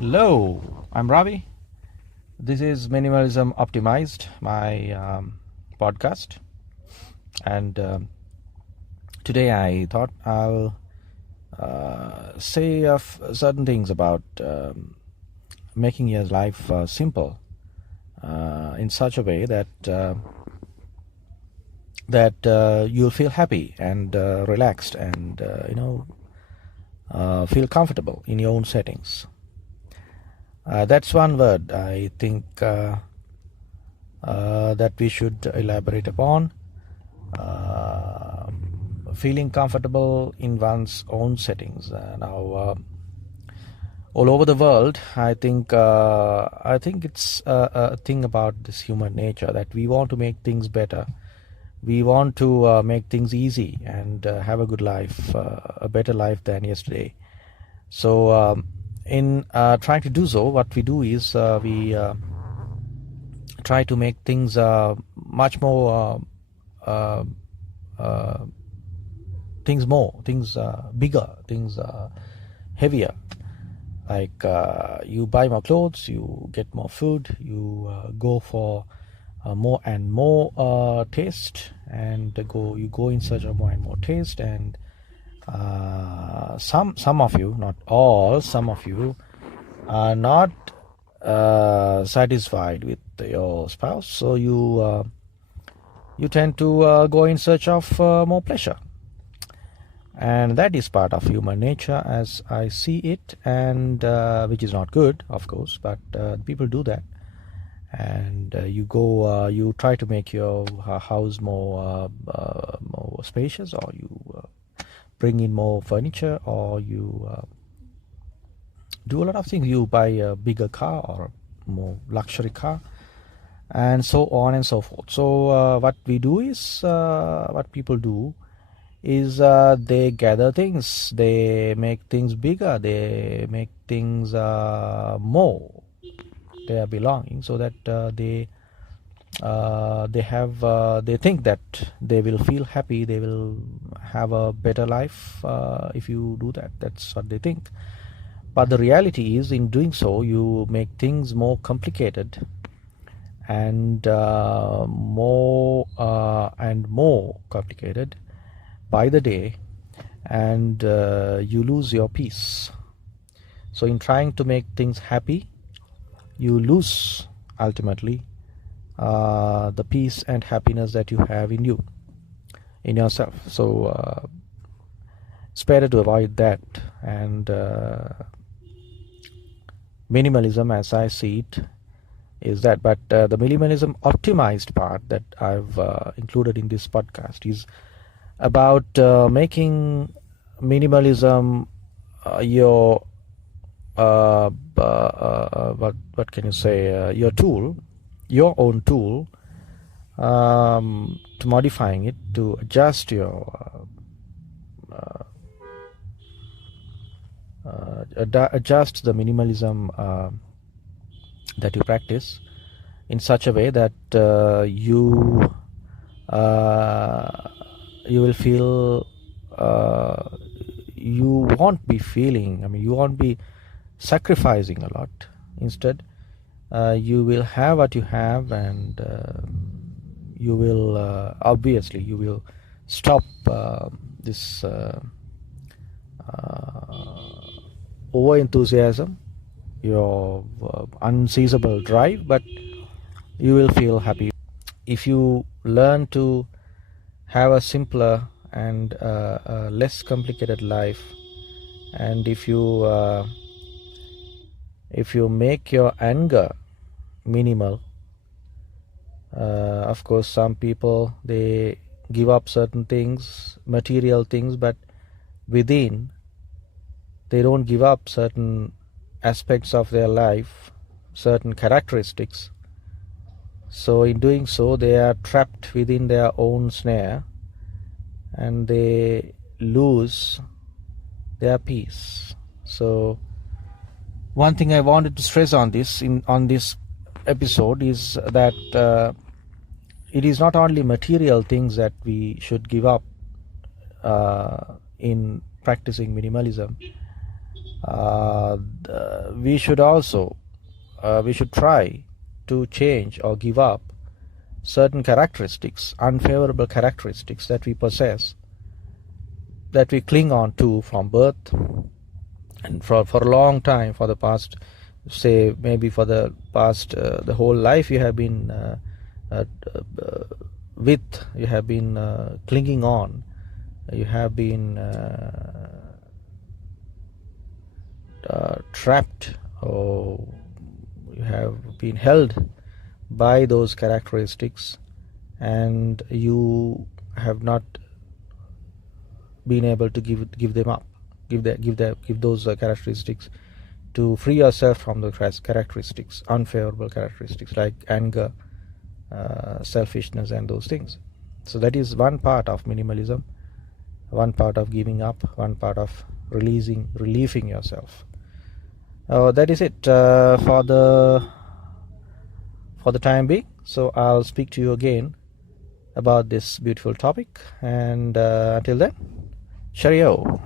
Hello, I'm Ravi. This is Minimalism Optimized, my podcast. And today I thought I'll say certain things about making your life simple in such a way that you'll feel happy and relaxed and feel comfortable in your own settings. That's one word I think that we should elaborate upon. Feeling comfortable in one's own settings. Now, all over the world, I think it's a thing about this human nature that we want to make things better. We want to make things easy and have a good life, a better life than yesterday. So, in trying to do so, what we do is we try to make things much more things bigger, things heavier. Like you buy more clothes, you get more food, you go for more and more taste, and you go in search of more and more taste, and some of you, not all, some of you are not satisfied with your spouse, so you tend to go in search of more pleasure, and that is part of human nature as I see it, and which is not good, of course, but people do that. And you try to make your house more spacious, or you bring in more furniture, or you do a lot of things. You buy a bigger car or a more luxury car, and so on and so forth. So what people do is they gather things, they make things bigger, they make things more their belonging, so that they think that they will feel happy, they will have a better life if you do that. That's what they think. But the reality is, in doing so, you make things more complicated and more complicated by the day, and you lose your peace. So in trying to make things happy, you lose ultimately the peace and happiness that you have in yourself. So it's better to avoid that. And minimalism, as I see it, is that. But the minimalism optimized part that I've included in this podcast is about making minimalism your what can you say, your tool, your own tool, to modifying it, to adjust your adjust the minimalism that you practice in such a way that you will feel you won't be feeling, you won't be sacrificing a lot. Instead, you will have what you have, and you will obviously you will stop this over enthusiasm, your unseizable drive, but you will feel happy if you learn to have a simpler and less complicated life. And if you make your anger minimal, of course some people, they give up certain things, material things, but within they don't give up certain aspects of their life, certain characteristics. So in doing so, they are trapped within their own snare, and they lose their peace. So one thing I wanted to stress on this episode is that it is not only material things that we should give up in practicing minimalism, We should also we should try to change or give up certain characteristics, unfavorable characteristics that we possess, that we cling on to from birth, and for a long time, for the past, say maybe for the past the whole life you have been you have been clinging on, you have been trapped, or you have been held by those characteristics, and you have not been able to give them up, give those characteristics, to free yourself from the characteristics, unfavorable characteristics like anger, selfishness, and those things. So that is one part of minimalism, one part of giving up, one part of relieving yourself. That is it for the time being. So I'll speak to you again about this beautiful topic, and until then, cheerio.